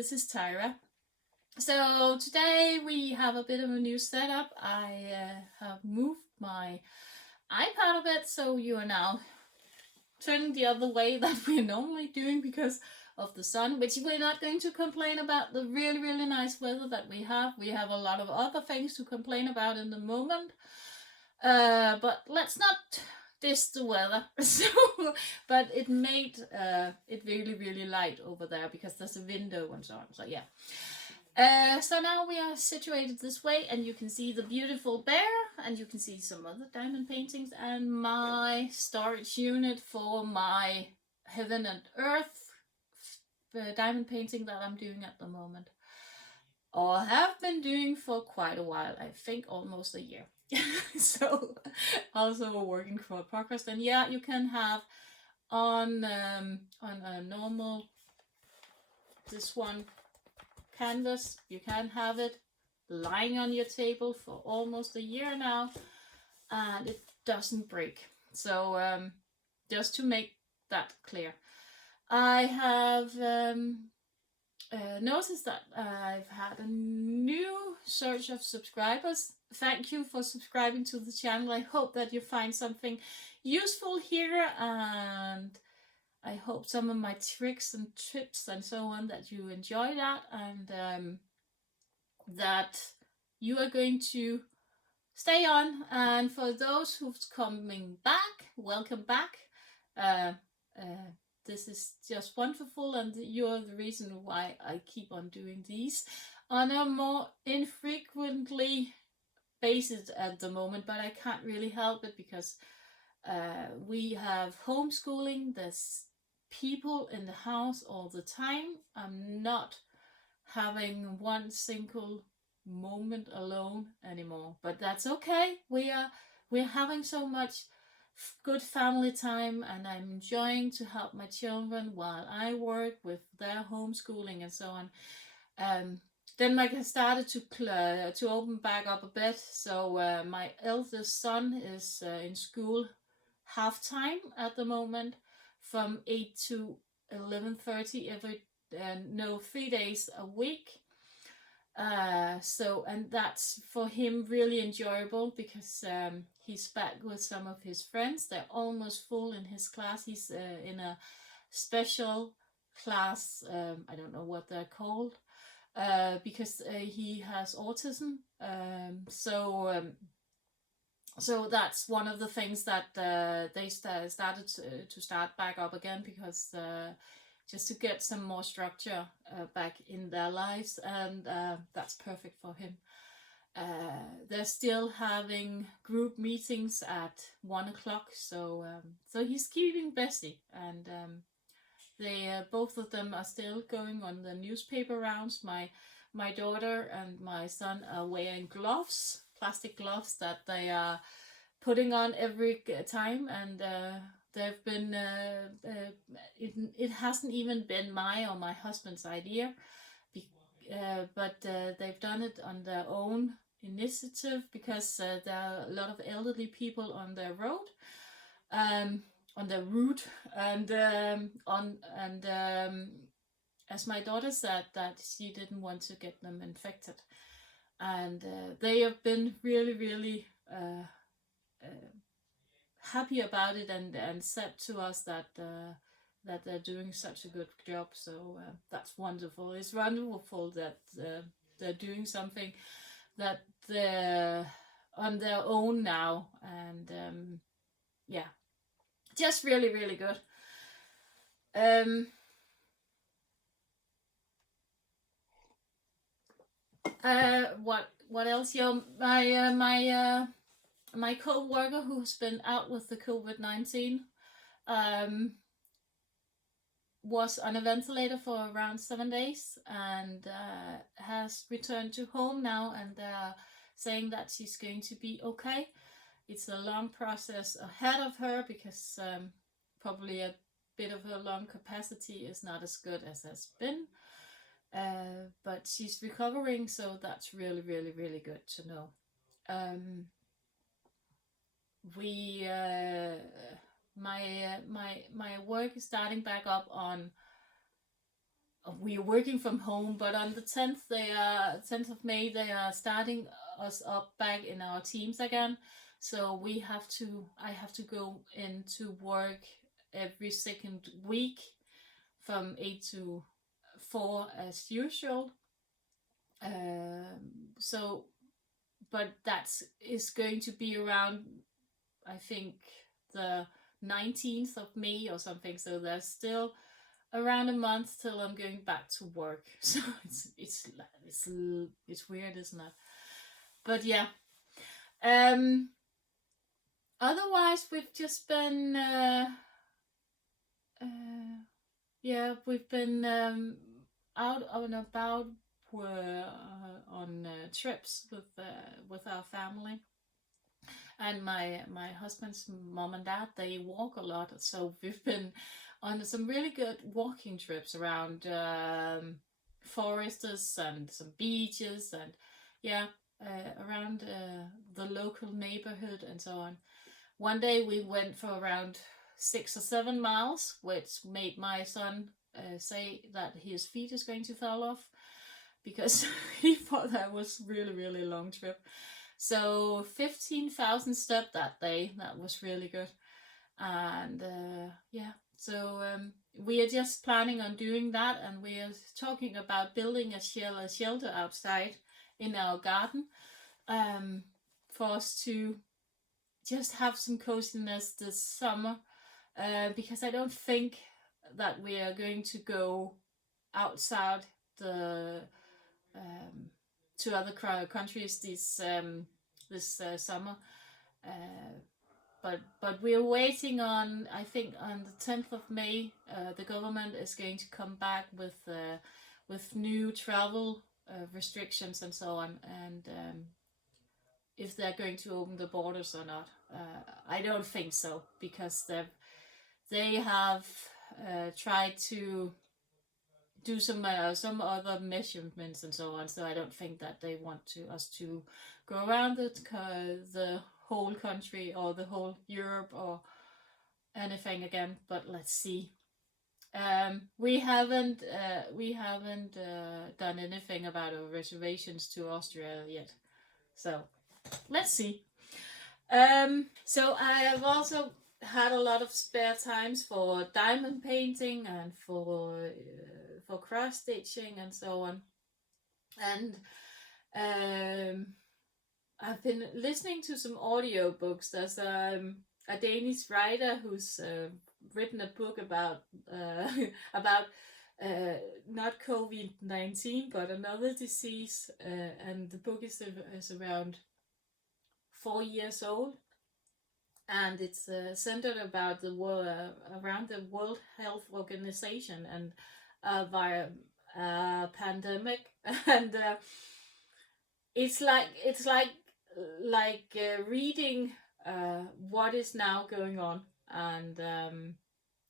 this is Tyra. So today we have a bit of a new setup. I have moved my iPad a bit, so you are now turning the other way that we're normally doing because of the sun, which we're not going to complain about the really nice weather that we have. We have a lot of other things to complain about in the moment. But let's not diss the weather. So, but it made it really light over there because there's a window and so on. So yeah. So now we are situated this way, and you can see the beautiful bear, and you can see some other diamond paintings, and my storage unit for my heaven and earth diamond painting that I'm doing at the moment, or have been doing for quite a while. I think almost a year. So also a working for progress. And yeah, you can have on a normal this one canvas, you can have it lying on your table for almost a year now, and it doesn't break. So just to make that clear, I have noticed that I've had a new surge of subscribers. Thank you for subscribing to the channel. I hope that you find something useful here, and I hope some of my tricks and tips and so on that you enjoy that, and that you are going to stay on. And for those who's coming back, welcome back. This is just wonderful, and you're the reason why I keep on doing these on a more infrequently basis at the moment, but I can't really help it because we have homeschooling. There's people in the house all the time. I'm not having one single moment alone anymore, but that's okay. We're having so much good family time, and I'm enjoying to help my children while I work with their homeschooling and so on. Denmark has started to open back up a bit, so my eldest son is in school half time at the moment, from 8 to 11:30 every 3 days a week. And that's for him really enjoyable because he's back with some of his friends. They're almost full in his class. He's in a special class. I don't know what they're called because he has autism. So that's one of the things that they started to start back up again, because just to get some more structure back in their lives, and that's perfect for him. They're still having group meetings at 1 o'clock, so he's keeping busy, and they both of them are still going on the newspaper rounds. My daughter and my son are wearing gloves, plastic gloves that they are putting on every time, and they've been it hasn't even been my or my husband's idea, but they've done it on their own initiative because there are a lot of elderly people on their road, on their route, and as my daughter said, that she didn't want to get them infected, and they have been really happy about it, and said to us that they're doing such a good job. So that's wonderful. It's wonderful that they're doing something that they're on their own now, and yeah, just really good. What else? My co-worker, who's been out with the COVID-19, was on a ventilator for around 7 days, and has returned to home now, and they're saying that she's going to be okay. It's a long process ahead of her because probably a bit of her lung capacity is not as good as has been. But she's recovering, so that's really good to know. My work is starting back up on we are working from home, but on the 10th of May, they are starting us up back in our teams again. So I have to go into work every second week from 8 to 4 as usual. So, but that is going to be around, I think, the 19th of May or something. So there's still around a month till I'm going back to work. So it's weird, isn't it? But yeah. Otherwise, we've just been we've been out and about on trips with our family. And my husband's mom and dad, they walk a lot, so we've been on some really good walking trips around forests and some beaches, and around the local neighborhood and so on. One day we went for around 6 or 7 miles, which made my son say that his feet is going to fall off, because he thought that was really, really long trip. So 15,000 steps that day. That was really good. And so we are just planning on doing that, and we are talking about building a shelter outside in our garden for us to just have some coziness this summer, because I don't think that we are going to go outside the to other countries this summer, but we're waiting on, I think on the 10th of May, the government is going to come back with new travel restrictions and so on, and if they're going to open the borders or not. I don't think so, because they have tried to do some other measurements and so on. So I don't think that they want us to go around the whole country or the whole Europe or anything again. But let's see. We haven't done anything about our reservations to Austria yet. So let's see. So I have also had a lot of spare times for diamond painting and for cross stitching and so on, and I've been listening to some audiobooks. There's a Danish writer who's written a book about not COVID-19 but another disease, and the book is around 4 years old, and it's centered about around the World Health Organization and via pandemic, and it's like reading what is now going on, and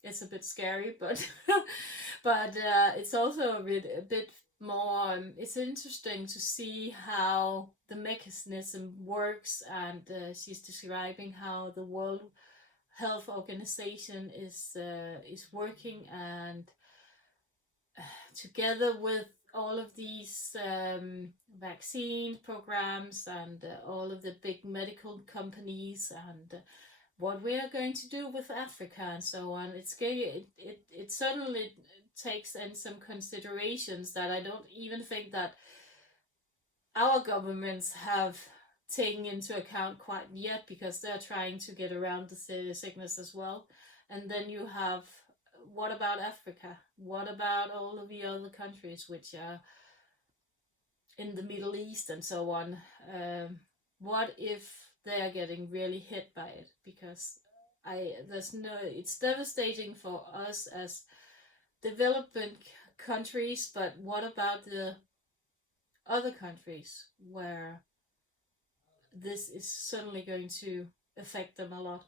it's a bit scary, but but it's also a bit more. It's interesting to see how the mechanism works, and she's describing how the World Health Organization is working, and together with all of these vaccine programs and all of the big medical companies, and what we are going to do with Africa and so on. It certainly takes in some considerations that I don't even think that our governments have taken into account quite yet, because they're trying to get around the sickness as well. And then you have, what about Africa? What about all of the other countries which are in the Middle East and so on? What if they're getting really hit by it? Because it's devastating for us as developing countries, but what about the other countries where this is certainly going to affect them a lot?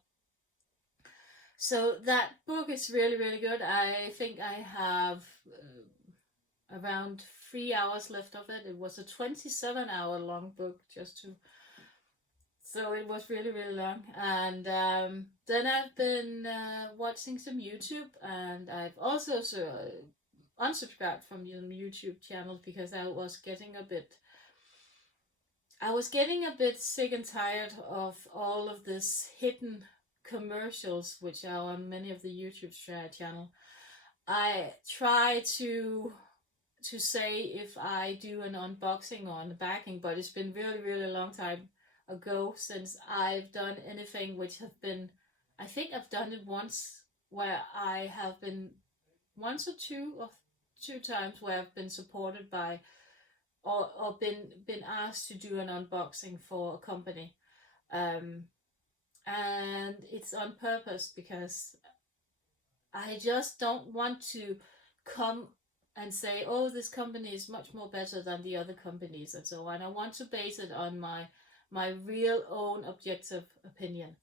So that book is really, really good. I think I have around 3 hours left of it. It was a 27-hour long book, so it was really, really long. And then I've been watching some YouTube, and I've also unsubscribed from the YouTube channel because I was getting a bit sick and tired of all of this hidden commercials which are on many of the YouTube channel. I try to say if I do an unboxing or unbacking, but it's been really long time ago since I've done anything which have been, I think I've done it once where I have been once or two times where I've been supported by or been asked to do an unboxing for a company. And it's on purpose because I just don't want to come and say, oh, this company is much more better than the other companies and so on. I want to base it on my real own objective opinion.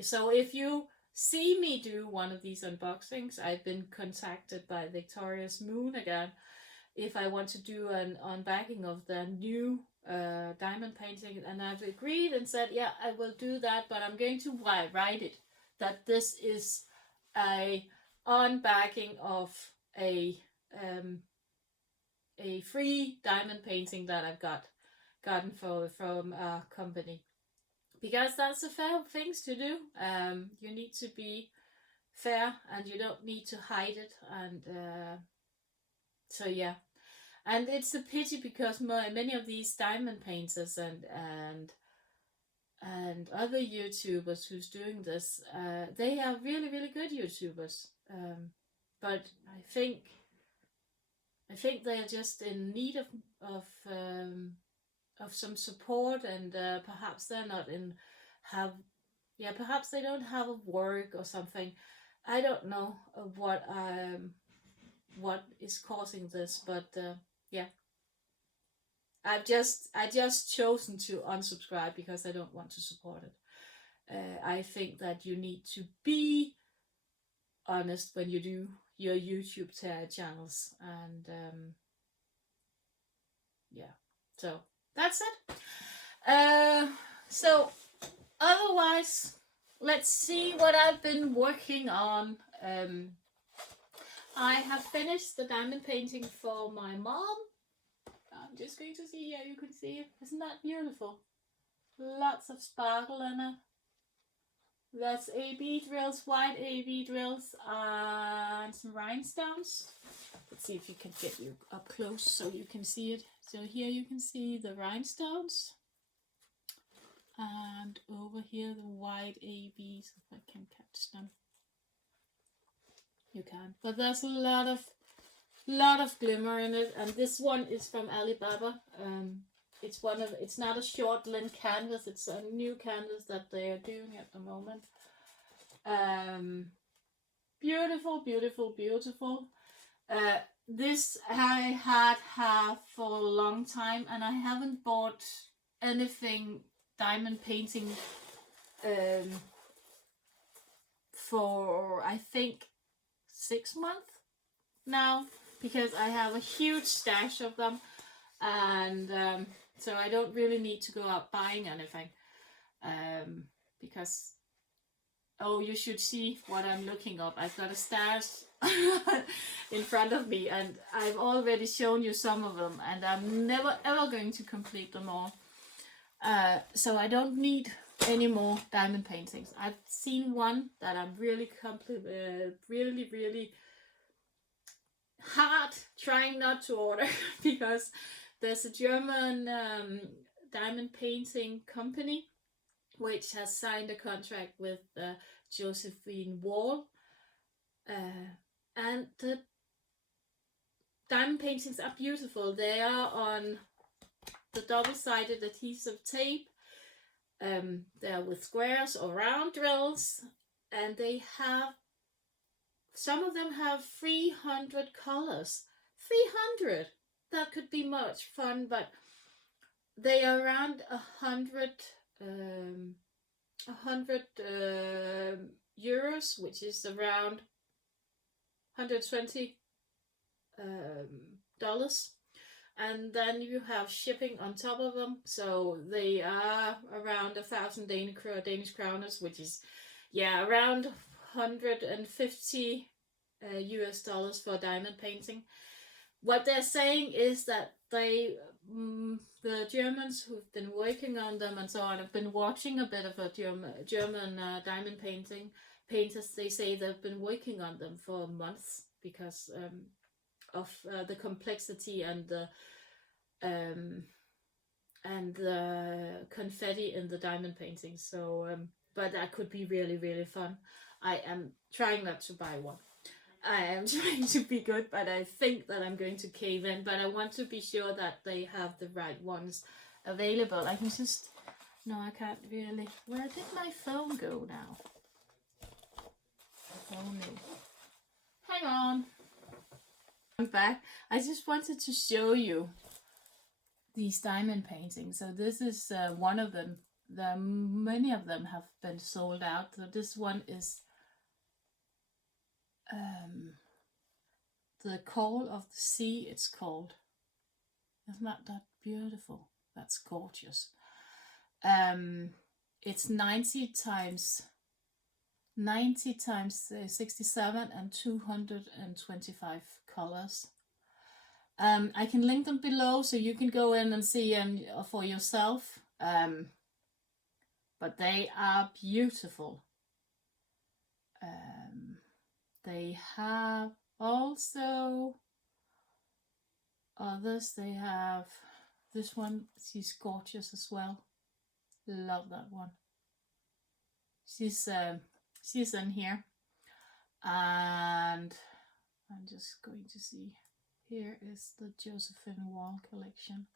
So if you see me do one of these unboxings, I've been contacted by Victoria's Moon again if I want to do an unbacking of the new Diamondpainting, and I've agreed and said, yeah, I will do that, but I'm going to write it that this is a unbacking of a free diamond painting that I've gotten from a company, because that's the fair things to do. You need to be fair and you don't need to hide it, and so yeah. And it's a pity because many of these diamond painters and other YouTubers who's doing this, they are really good YouTubers, but I think they are just in need of some support, and perhaps they're not perhaps they don't have a work or something. I don't know what is causing this, but yeah, I just chosen to unsubscribe because I don't want to support it. I think that you need to be honest when you do your YouTube channels, and yeah, so that's it. So otherwise, let's see what I've been working on. I have finished the diamond painting for my mom. I'm just going to see here, you can see it. Isn't that beautiful? Lots of sparkle in it. There's AB drills, white AB drills, and some rhinestones. Let's see if you can get you up close so you can see it. So here you can see the rhinestones. And over here the white ABs, if I can catch them. You can. But there's a lot of glimmer in it, and this one is from Alibaba. It's not a short length canvas, it's a new canvas that they are doing at the moment. Beautiful. This I had for a long time, and I haven't bought anything diamond painting for I think 6 months now, because I have a huge stash of them, and so I don't really need to go out buying anything, because you should see what I'm looking up. I've got a stash in front of me, and I've already shown you some of them, and I'm never ever going to complete them all. So I don't need any more diamond paintings. I've seen one that I'm really hard trying not to order because there's a German diamond painting company which has signed a contract with Josephine Wall, and the diamond paintings are beautiful. They are on the double-sided adhesive tape. They're with squares or round drills, and they have, some of them have 300 colors. 300! That could be much fun, but they are around 100 euros, which is around $120 dollars. And then you have shipping on top of them, so they are around 1,000 Danish kroners, which is around $150 US for a diamond painting. what they're saying is that they, the Germans who've been working on them and so on, have been watching a bit of a German diamond painting painters. They say they've been working on them for months because of the complexity and the confetti in the diamond painting. So, but that could be really, really fun. I am trying not to buy one. I am trying to be good, but I think that I'm going to cave in. But I want to be sure that they have the right ones available. I can just... No, I can't really... Where did my phone go now? Oh no. Hang on. I'm back. I just wanted to show you these diamond paintings. So this is one of them. Many of them have been sold out. So this one is The Call of the Sea, it's called. Isn't that beautiful? That's gorgeous. It's 90 times 67 and 225 colors. I can link them below so you can go in and see for yourself. But they are beautiful. They have also others. They have this one. She's gorgeous as well. Love that one. She's in here, and I'm just going to see. Here is the Josephine Wall collection.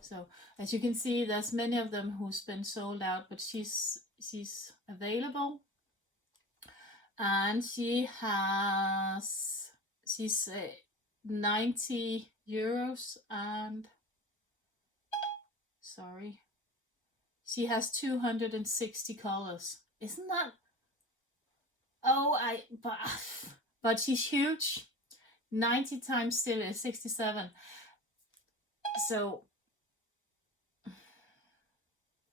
So as you can see, there's many of them who's been sold out, but she's available, and she's 90 euros, and sorry, she has 260 colors. Isn't that? Oh, but she's huge. 90 times still is 67. So,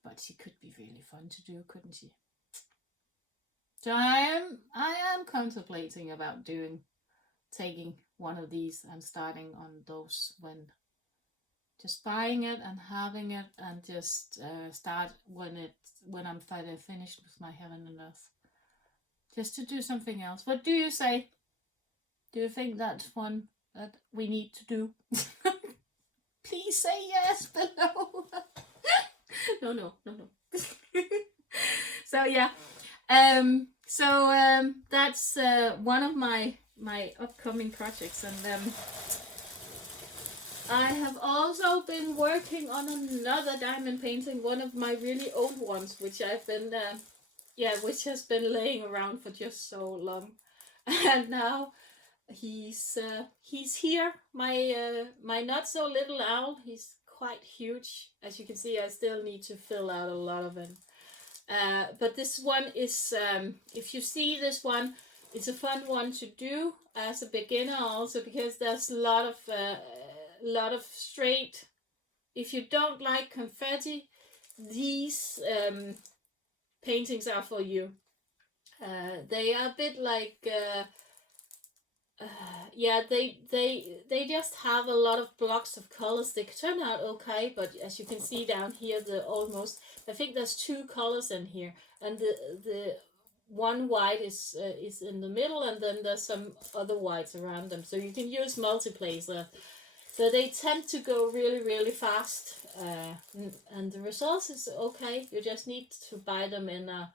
but she could be really fun to do, couldn't she? So I am contemplating about taking one of these and starting on those, when just buying it and having it, and just start when I'm finally finished with my Heaven and Earth, just to do something else. What do you say? Do you think that's one that we need to do? Please say yes below. No. So yeah, that's one of my upcoming projects, and I have also been working on another diamond painting, one of my really old ones, which I've been which has been laying around for just so long, and now he's here. My not so little owl. He's quite huge. As you can see, I still need to fill out a lot of him. But this one is, if you see this one, it's a fun one to do as a beginner also, because there's a lot of straight. If you don't like confetti, these paintings are for you. They are a bit like they just have a lot of blocks of colors. They turn out okay, but as you can see down here, I think there's 2 colors in here, and the one white is in the middle, and then there's some other whites around them, so you can use multiplays. So they tend to go really, really fast, and the results is okay. You just need to buy them in a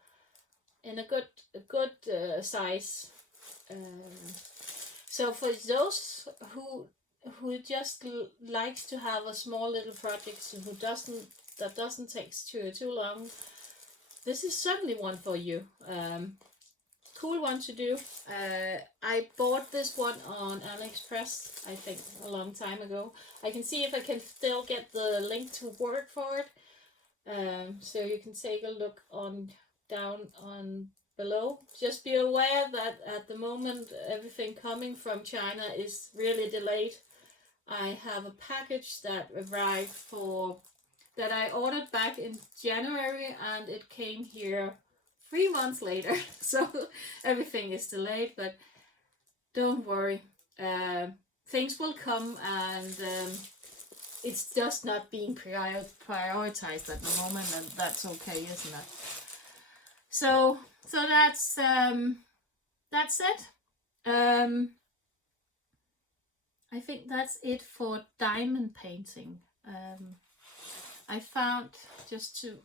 good size. So for those who just likes to have a small little project, that doesn't take too long, this is certainly one for you. Cool one to do. I bought this one on AliExpress, I think, a long time ago. I can see if I can still get the link to work for it. So you can take a look down on below. Just be aware that at the moment everything coming from China is really delayed. I have a package that arrived that I ordered back in January, and it came here 3 months later. So everything is delayed, but don't worry. things will come, and it's just not being prioritized at the moment, and that's okay, isn't it? So that's it. I think that's it for diamond painting. I found, just to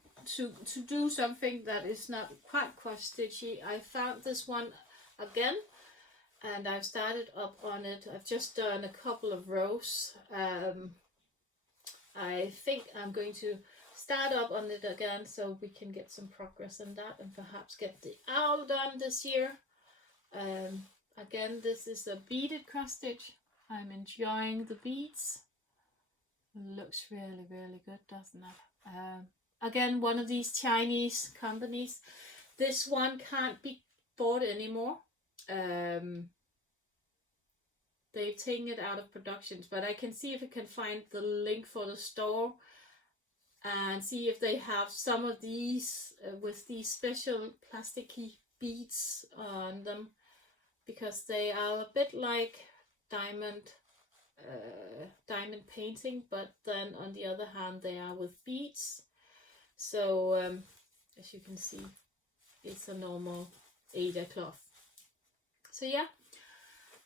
do something that is not quite cross-stitchy, I found this one again, and I've started up on it. I've just done a couple of rows. I think I'm going to start up on it again so we can get some progress on that, and perhaps get the owl done this year. Again, this is a beaded cross stitch. I'm enjoying the beads. It looks really, really good, doesn't it? Again, one of these Chinese companies. This one can't be bought anymore. They've taken it out of productions, but I can see if I can find the link for the store and see if they have some of these with these special plasticky beads on them, because they are a bit like diamond painting, but then on the other hand they are with beads. So as you can see, it's a normal Aida cloth. So yeah,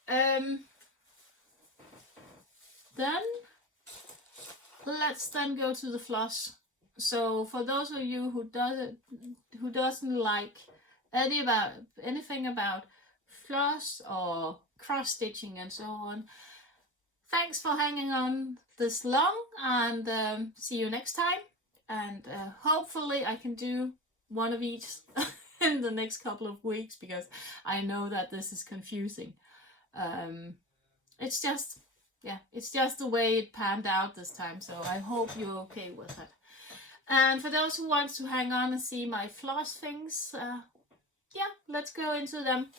then let's then go to the floss. So for those of you who doesn't like anything about floss or cross stitching and so on, thanks for hanging on this long, and see you next time. And hopefully I can do one of each in the next couple of weeks, because I know that this is confusing. It's just the way it panned out this time, so I hope you're okay with it. And for those who want to hang on and see my floss things, yeah, let's go into them.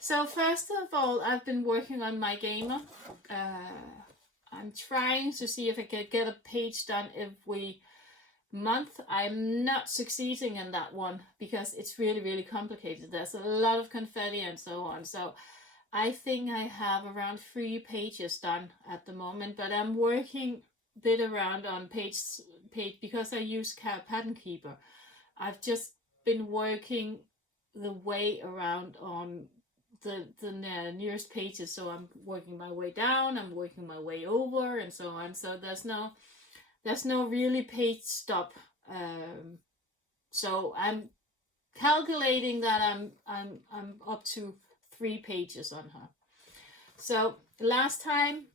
So first of all, I've been working on my gamer. I'm trying to see if I can get a page done every month. I'm not succeeding in that one because it's really, really complicated. There's a lot of confetti and so on. So I think I have around 3 pages done at the moment, but I'm working a bit around on page because I use Pattern Keeper. I've just been working the way around on the nearest pages, so I'm working my way down, I'm working my way over, and so on. So there's no really page stop. So I'm calculating that I'm up to 3 pages on her. So last time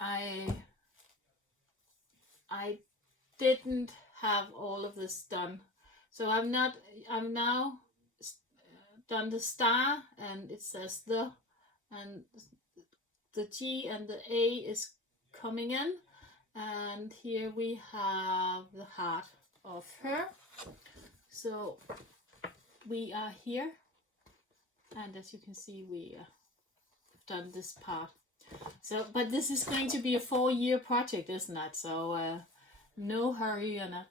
I didn't have all of this done. So I'm now done the star, and it says the, and the G and the A is coming in, and here we have the heart of her. So we are here, and as you can see, we have done this part. So, but this is going to be a 4-year project, isn't it? So no hurry on it.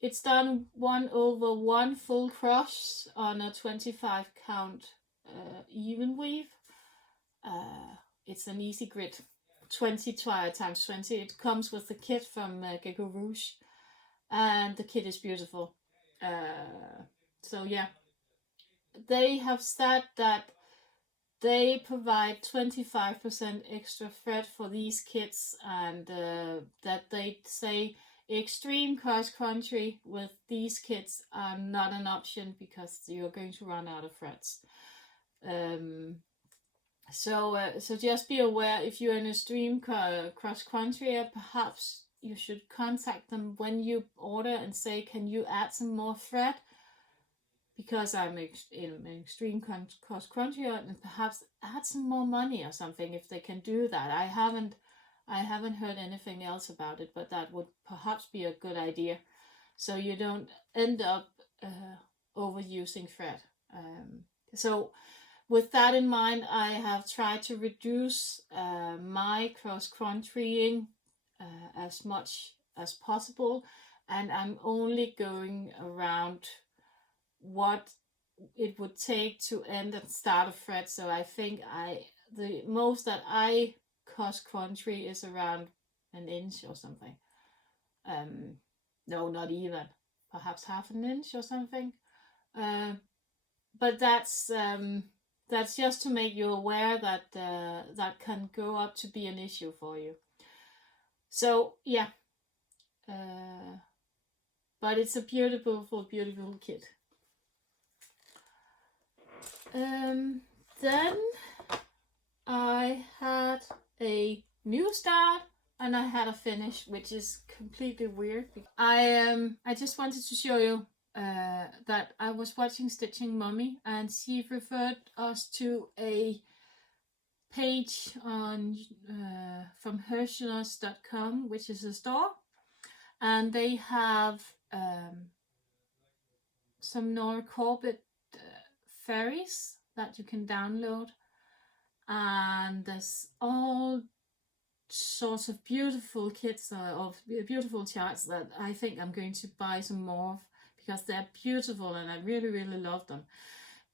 It's done 1/1 full cross on a 25 count even weave. It's an easy grid, 20 times 20. It comes with the kit from Gogh, and the kit is beautiful. So yeah, they have said that they provide 25% extra thread for these kits, and that they say extreme cross country with these kits are not an option because you're going to run out of threads. So just be aware, if you're in extreme cross country, perhaps you should contact them when you order and say, can you add some more thread? Because I'm in extreme cross country, and perhaps add some more money or something if they can do that. I haven't heard anything else about it, but that would perhaps be a good idea, so you don't end up overusing thread. So with that in mind, I have tried to reduce my cross-countrying as much as possible, and I'm only going around what it would take to end and start a thread. So I think the most that I cross country is around an inch or something. No, not even, perhaps half an inch or something. But that's just to make you aware that that can go up to be an issue for you. So yeah, but it's a beautiful, beautiful kit. Then I had a new start and I had a finish, which is completely weird. I just wanted to show you that I was watching Stitching Mommy, and she referred us to a page on from Hersheynos.com, which is a store, and they have some Nora Corbett fairies that you can download, and there's all sorts of beautiful kits of beautiful charts that I think I'm going to buy some more of, because they're beautiful and I really, really love them.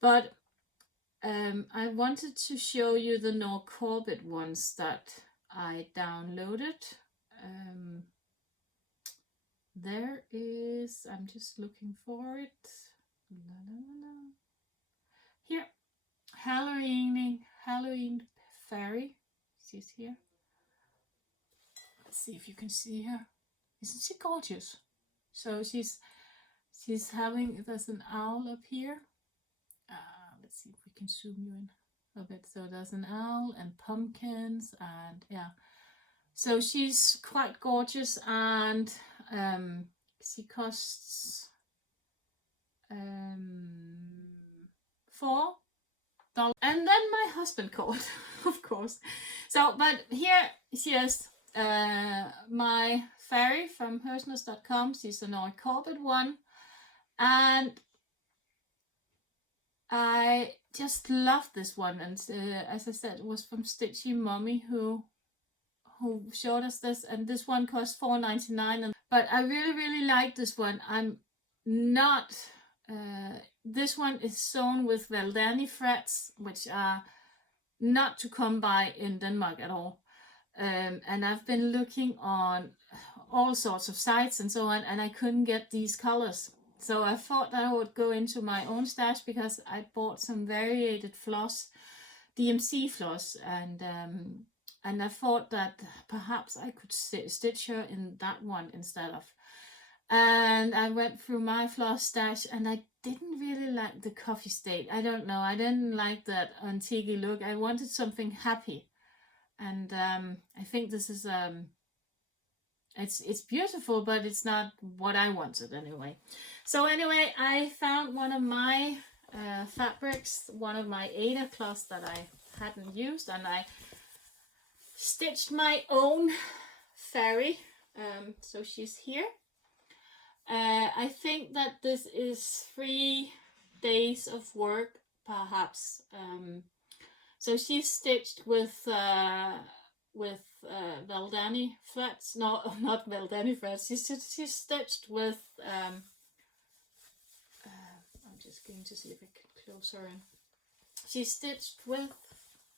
But I wanted to show you the Nora Corbett ones that I downloaded. There is, I'm just looking for it. Here, Halloween fairy. She's here. Let's see if you can see her. Isn't she gorgeous? So she's having, there's an owl up here. Let's see if we can zoom you in a bit. So there's an owl and pumpkins, and yeah. So she's quite gorgeous, and she costs $4. And then my husband called, of course. So, but here she is, my fairy from Hersheynos.com. She's a Nora Corbett one, and I just love this one. And as I said, it was from Stitching Mommy who showed us this, and this one cost $4.99. But I really, really like this one. I'm not. This one is sewn with Valdani threads, which are not to come by in Denmark at all. And I've been looking on all sorts of sites and so on, and I couldn't get these colors. So I thought I would go into my own stash, because I bought some variated floss, DMC floss, and I thought that perhaps I could stitch her in that one instead of. And I went through my floss stash, and I didn't really like the coffee state. I don't know, I didn't like that antique look. I wanted something happy, and I think this is it's beautiful, but it's not what I wanted anyway. So anyway, I found one of my fabrics, one of my Ada cloths that I hadn't used, and I stitched my own fairy. So she's here. I think that this is 3 days of work, perhaps. So she's stitched with Valdani threads. No, not Valdani threads. She's stitched with. I'm just going to see if I can close her in. She's stitched with.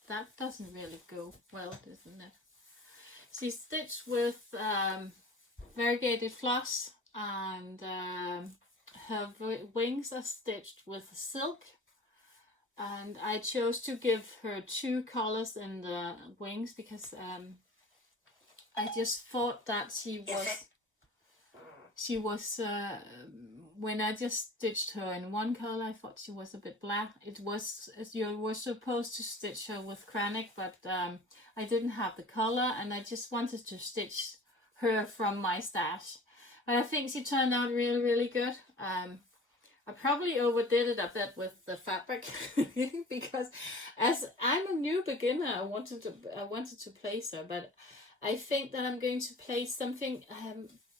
That doesn't really go well, doesn't it? She's stitched with variegated floss, and her wings are stitched with silk. And I chose to give her 2 colors in the wings, because I just thought that she was when I just stitched her in one color, I thought she was a bit black. It was, you were supposed to stitch her with Kranich, but I didn't have the color, and I just wanted to stitch her from my stash. But I think she turned out really, really good. I probably overdid it a bit with the fabric, because as I'm a new beginner, I wanted to place her, but I think that I'm going to place something,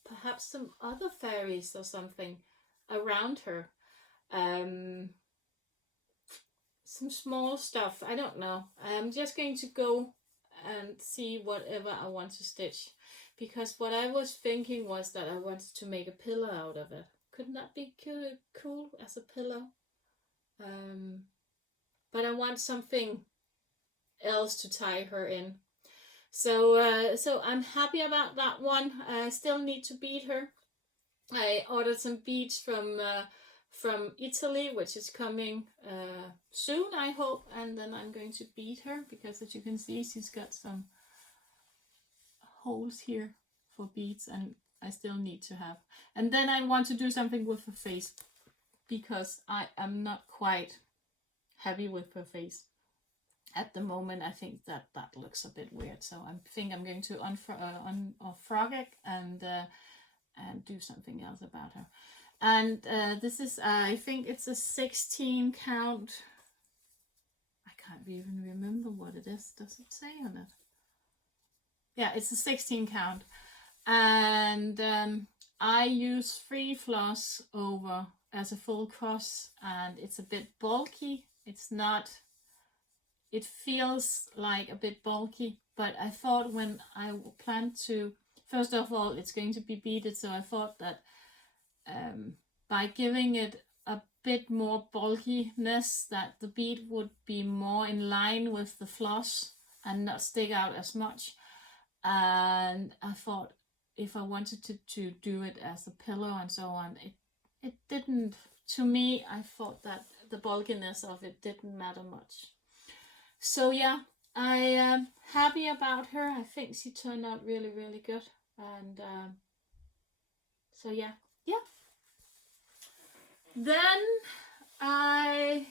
perhaps some other fairies or something around her. Some small stuff, I don't know. I'm just going to go and see whatever I want to stitch, because what I was thinking was that I wanted to make a pillow out of it. Couldn't that be cool as a pillow? But I want something else to tie her in. So so I'm happy about that one. I still need to bead her. I ordered some beads from Italy, which is coming soon, I hope, and then I'm going to bead her, because as you can see, she's got some holes here for beads, and I still need to have. And then I want to do something with her face, because I am not quite happy with her face at the moment. I think that looks a bit weird, so I think I'm going to unfrog it and do something else about her. And this is, I think it's a 16 count. I can't even remember what it is. Does it say on it? Yeah, it's a 16 count. And I use 3 floss over as a full cross, and it's a bit bulky. It's not, it feels like a bit bulky, but I thought when I planned to, first of all, it's going to be beaded, so I thought that by giving it a bit more bulkiness, that the bead would be more in line with the floss and not stick out as much. And I thought if I wanted to do it as a pillow and so on, it didn't, to me, I thought that the bulkiness of it didn't matter much. So yeah, I am happy about her. I think she turned out really, really good. And so yeah. Then I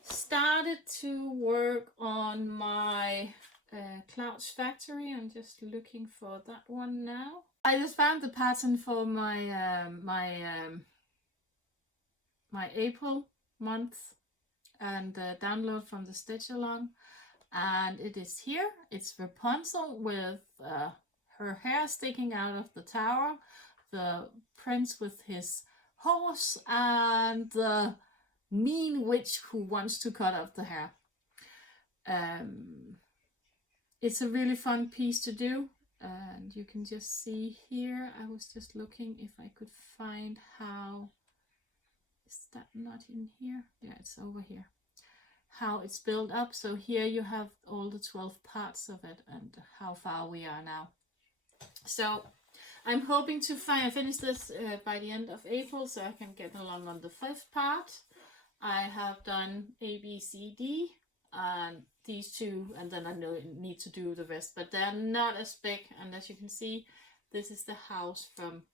started to work on my Clouds Factory. I'm just looking for that one now. I just found the pattern for my my April month and download from the Stitch Along, and it is here. It's Rapunzel with her hair sticking out of the tower, the prince with his horse, and the mean witch who wants to cut off the hair. It's a really fun piece to do, and you can just see here, I was just looking if I could find how, is that not in here? Yeah, it's over here. How it's built up. So here you have all the 12 parts of it and how far we are now. So I'm hoping to finish this by the end of April, so I can get along on the 5th part. I have done A, B, C, D, and these 2, and then I need to do the rest, but they're not as big. And as you can see, this is the house from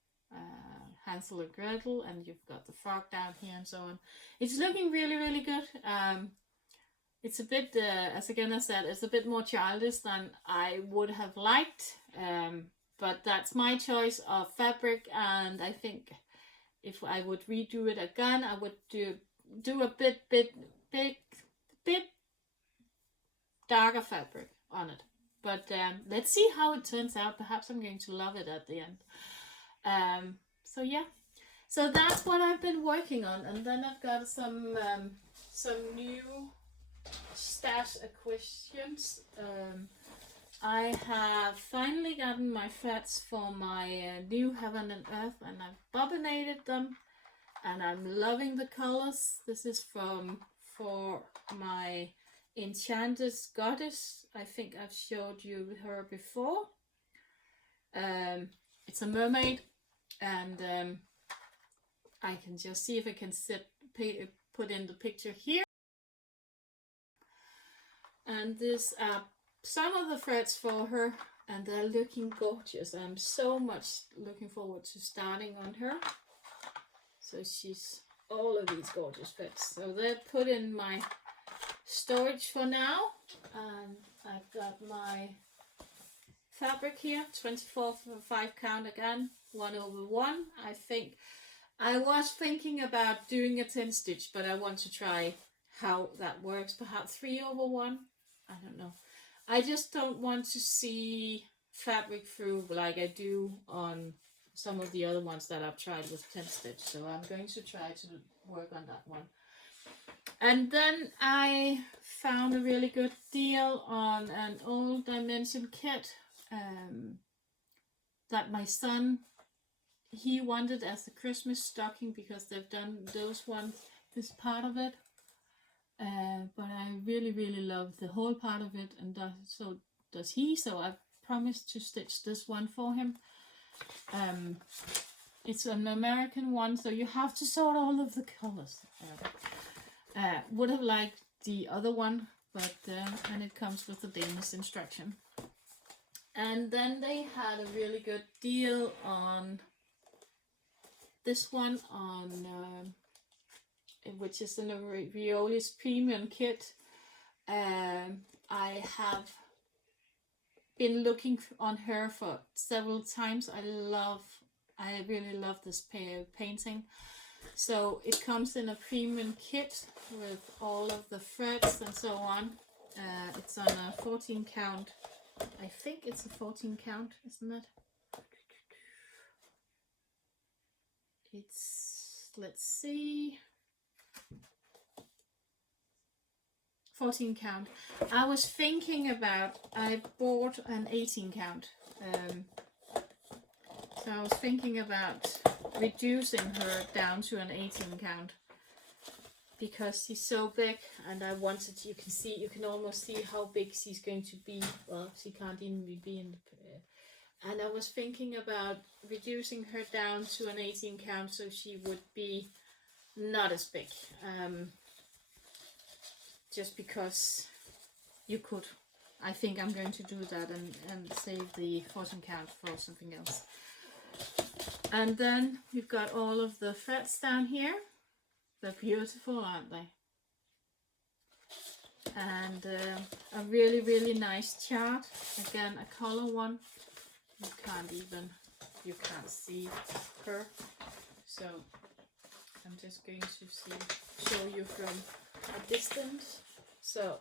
Hansel and Gretel, and you've got the frog down here and so on. It's looking really, really good. It's a bit, as again I said, it's a bit more childish than I would have liked. But that's my choice of fabric, and I think if I would redo it again, I would do a bit darker fabric on it. But let's see how it turns out. Perhaps I'm going to love it at the end. So yeah, so that's what I've been working on, and then I've got some new stash acquisitions. I have finally gotten my threads for my new Heaven and Earth, and I've bobbinated them, and I'm loving the colors. This is for my Enchanted Goddess. I think I've showed you her before. It's a mermaid, and I can just see if I can put in the picture here. And this some of the threads for her, and they're looking gorgeous. I'm so much looking forward to starting on her. So she's all of these gorgeous threads. So they're put in my storage for now. And I've got my fabric here, 24 for 5 count again, 1/1. I think I was thinking about doing a 10 stitch, but I want to try how that works. Perhaps 3/1. I don't know. I just don't want to see fabric through like I do on some of the other ones that I've tried with 10 stitch. So I'm going to try to work on that one. And then I found a really good deal on an old dimension kit that my son, he wanted as a Christmas stocking, because they've done those ones, this part of it. but I really love the whole part of it, and so does he. So I promised to stitch this one for him. It's an American one, so you have to sort all of the colors. Would have liked the other one, but and it comes with the Danish instruction. And then they had a really good deal on this one, on which is the Violi's premium kit. I have been looking on her for several times. I really love this painting. So it comes in a premium kit with all of the threads and so on. It's on a 14 count. I think it's a 14 count, isn't it? It's, let's see, 14 count. I was thinking about, I bought an 18 count. So I was thinking about reducing her down to an 18 count because she's so big, and I wanted, you can almost see how big she's going to be. Well, she can't even be in the, and I was thinking about reducing her down to an 18 count so she would be not as big. Just because you could. I think I'm going to do that and save the 14 count for something else. And then we've got all of the threads down here. They're beautiful, aren't they? And a really nice chart. Again, a color one. You can't see her. So I'm just going to show you from a distance. So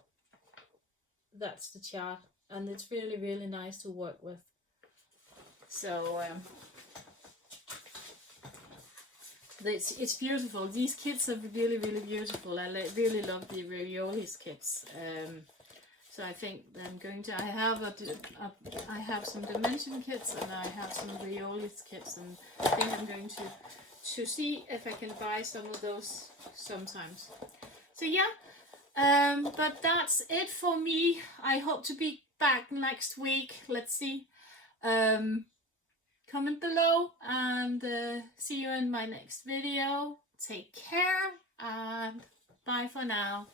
that's the chart, and it's really nice to work with. So it's beautiful. These kits are really beautiful. I really love the Violi's kits. So I think I'm going to. I have some dimension kits and I have some Violi's kits, and I think I'm going to see if I can buy some of those sometimes. So yeah, but that's it for me. I hope to be back next week. Let's see. Comment below and see you in my next video. Take care and bye for now.